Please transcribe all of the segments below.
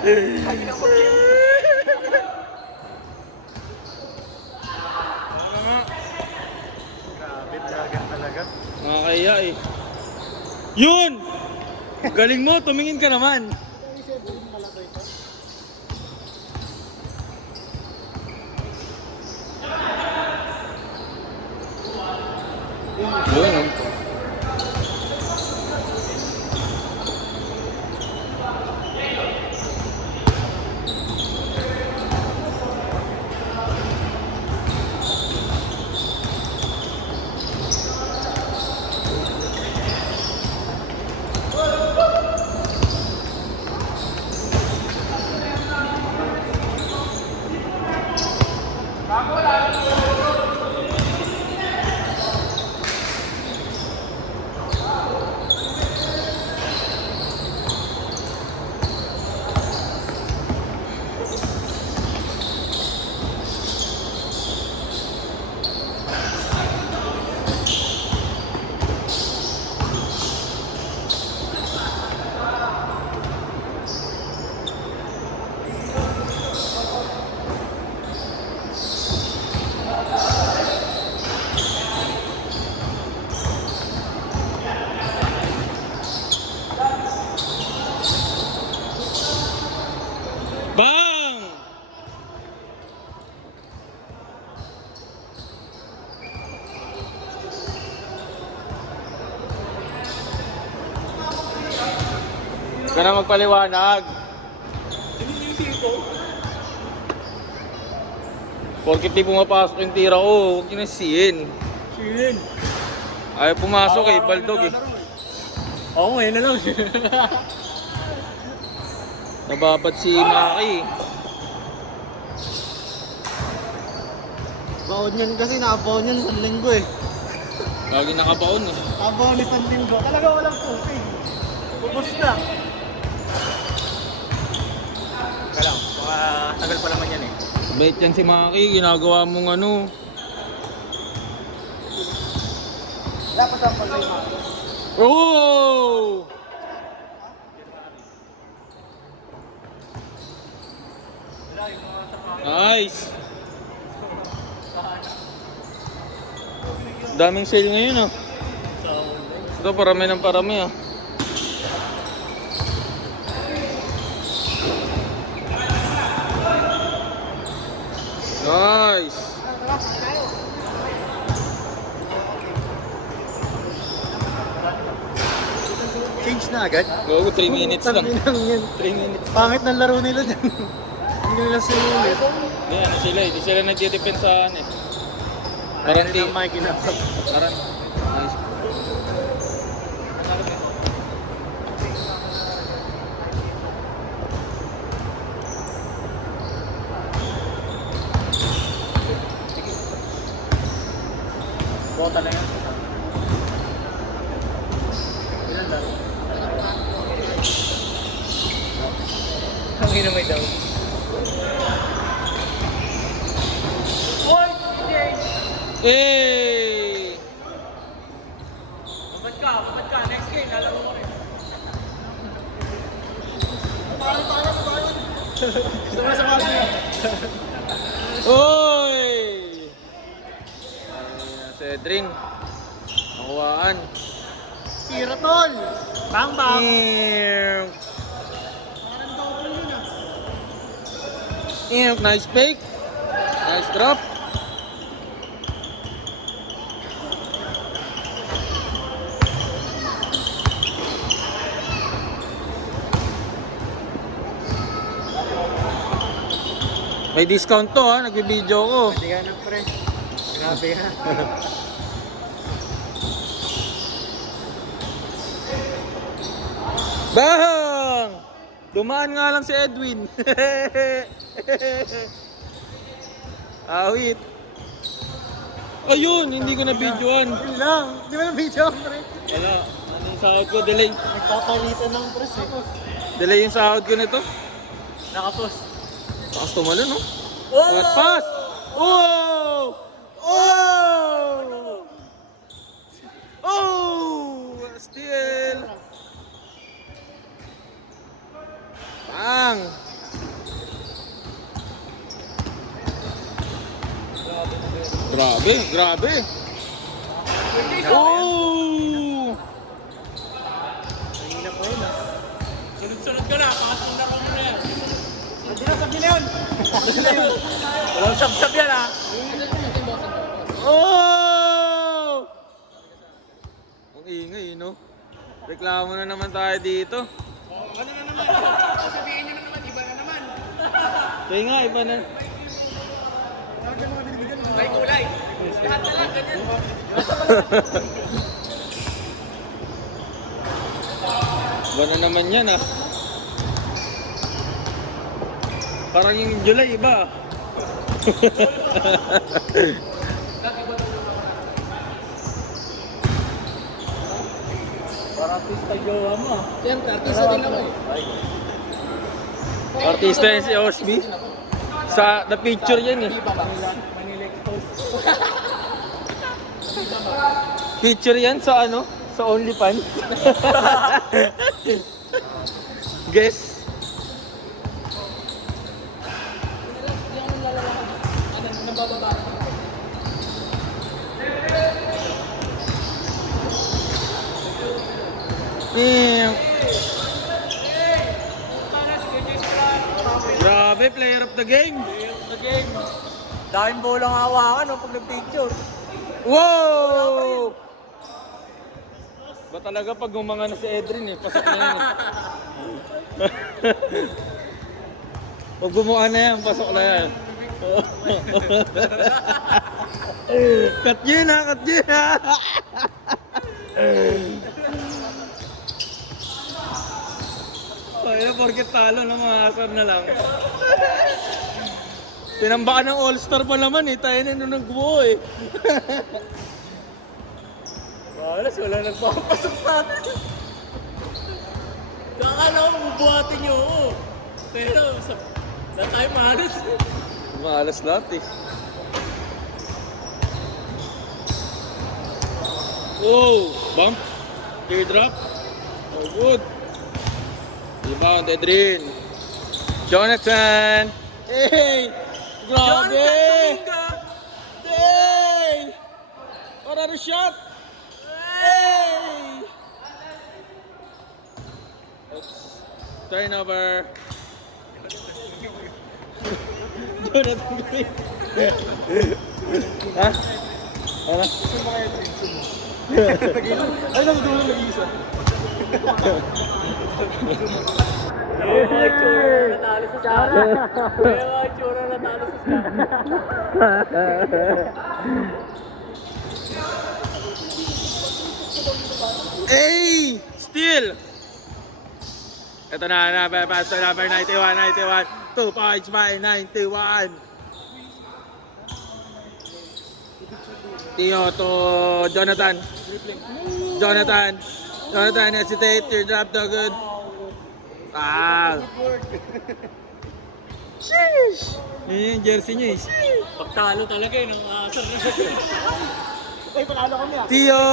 Grabe, dragon talaga. Nakakaya eh. Yun! Galing mo, tumingin ka naman. Yun oh. Bang! Huwag ka na magpaliwanag. Porkit di pumapasok yung tira ko, huwag nyo na sisihin. Silin. Ayaw pumasok eh, baldog eh. Oo, ngayon na lang. Nababad si Maki. Baon yan kasi, nakabaon yan sa linggo eh. Lagi nakabaon eh. Nakabaon ni sa linggo. Talaga walang tubig. Ubus na. Teka lang, baka tagal pa naman yan eh. Bait yan si Maki, ginagawa mong ano. Dapat ang pagay mo. Oh! Nice! Daming sale ngayon ah. Ito parami ng parami ah. Nice! Change na agad? Oo, 3 minutes lang. Lang yan. 3 minutes. Pangit ng laro nila dyan. Hindi nila sinulit. Hindi, ano sila eh. Di sila nagdedepensahan eh. Parang hindi na may ginagawa. Parang. Nice. Bota na yan. Ilan laro? Ang ina may daw. Hey! Babad ka. Next game, lalaro mo rin. Gusto mo sa mga siya? Oy! Si Edrin. Nakuhaan. Tira tol! Bang bang! Nice fake. Nice drop. May discount to ha, nagbi-video ko. Hindi ka na pre. Grabe ha. Bang! Dumaan nga lang si Edwin. Awit. Ayun, hindi ko na videoan. Yun lang. Di ba na video pre? Wala. Ano yung sahod ko? Delay. Nagpapalitan ng press eh. Delay yung sahod ko nito. Nakapost. Takas tumalo no? Oh! What pass? Oh! Oh! Oh! Steal! Bang! Grabe. Oh! Kanina po yun ah. Sunod-sunod ka na, pangatong laro mo na yan. Hindi na, sabi na yun. Sabi na yun. Walang sab-sab yan ha. Oh! Ang ingay, no? Reklamo na naman tayo dito. Ano na naman? Sabihin nyo na naman, iba na naman. Kaya nga, iba na. May kulay. Lahat na lang, ganyan. Iba na naman yan, ah. Parang yung July, iba. Para artista jowa mo ah. Siyempre, artista din ako eh. Artista yan si Osby. Sa the picture yan, eh. Manila Exposed. Picture yan sa ano? Sa OnlyFans. Guess. Grabe, player of the game. The game. Daming bolang hawakan no, pag nag-picture. Wow! Ba talaga pag gumanga na si Edrin, eh, pasok na yan, eh. Pag bumuha na yan, pasok na yan. Cut yun ha, cut yun ha. Ay, porket talo na, mga asar na lang. Tinambakan ng all-star pa naman, eh. Tayo na nung nagbuo, eh. Wala nagpapasok sa atin. Kakala ko bubuhatin nyo ako. Pero, sa tayo mahalos. Maalas lahat, eh. Oh, bump. Teardrop. Oh, good. Rebound, Edrin. Jonathan. Hey! Grabe! Hey! What a shot! Hey! Oops. Turnover. Jonathan Green. Ha? Ano? Ay, nagdulong nag-iisa. May mga itsura na natalo sa scan. May mga itsura na natalo sa scan. Hey! Steal! Ito na, pass to number 91. 2 points by 91. Tio to Jonathan. Jonathan hesitate. Teardrop to good. Wow. Sheesh! Yun yung jersey niya, eh. Sheesh! Pagtalo talaga eh, ng asar na. Ay, panalo kami ah. Tio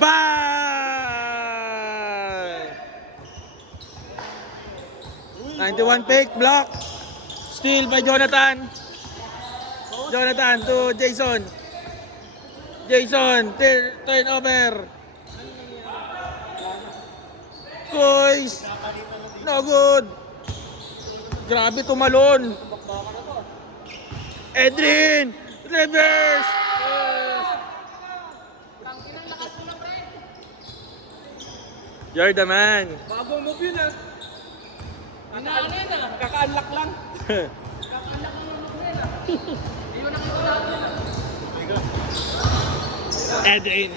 bye! 91 fake block. Steal by Jonathan. Jonathan to Jason. Turnover. Boys. No good. Grabe tumalon. Edrin. Reverse. You're the man. Bagong move yun ah. Inaano yun ah. Kaka-unlock lang. Kaka-unlock lang ng move yun ah. Hindi ko nakita natin yun ah. Edrin.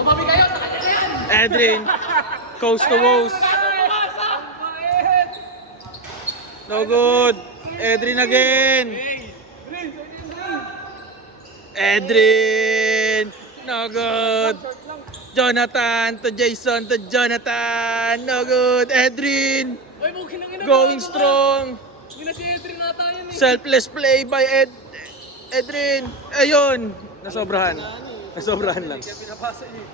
Tumabi kayo, sa kanya na yan. Edrin. Coast to coast. No good. Edrin again. Edrin. No good. Jonathan to Jason to Jonathan. No good. Edrin. Ay, mo kinangina. Going strong. Gina si Edrin nata yun eh. Selfless play by Edrin. Ayun. Nasobrahan lang. Pinapasa niyo.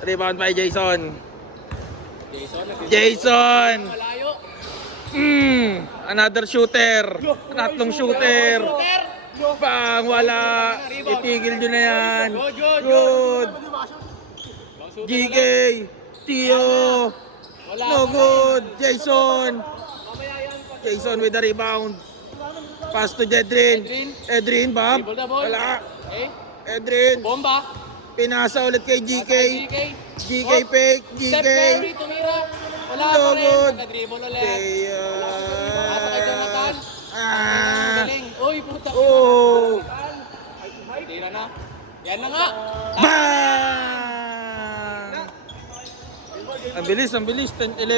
Rebound by Jason. Jason. Malayo. Another shooter. Tatlong shooter. Bang, wala. Itigil nyo na yan. Good. GK. Tio. Wala. No good. Jason. Jason with the rebound. Pass to Jedrin. Edrin, Bob. Dribble the ball. Wala. Okay. Edrin. Bomba. Pinasa ulit kay GK. GK fake. Steph GK. Curry, tumira. Wala No pa rin. good. Nag-dribble ulit. Kaya. Asa kay Jonathan. Ah. Galing. Uy, puta. Oh. Tira na. Yan na nga. Bang! Ang bilis, 10-11.